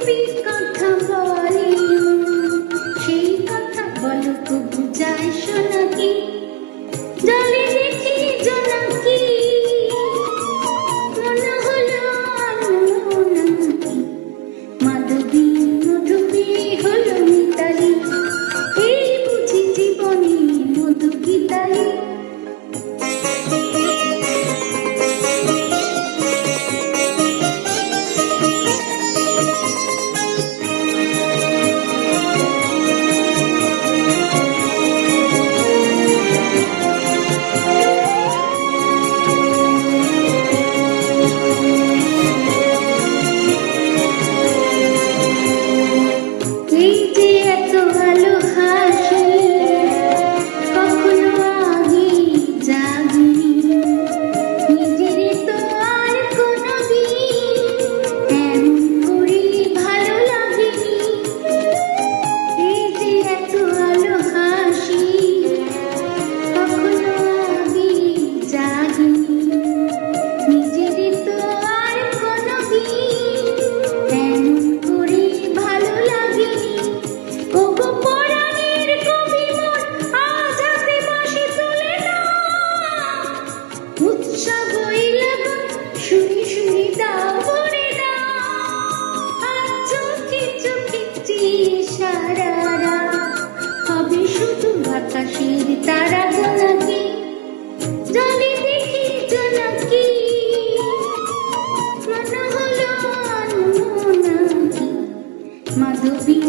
Please come. मधुबी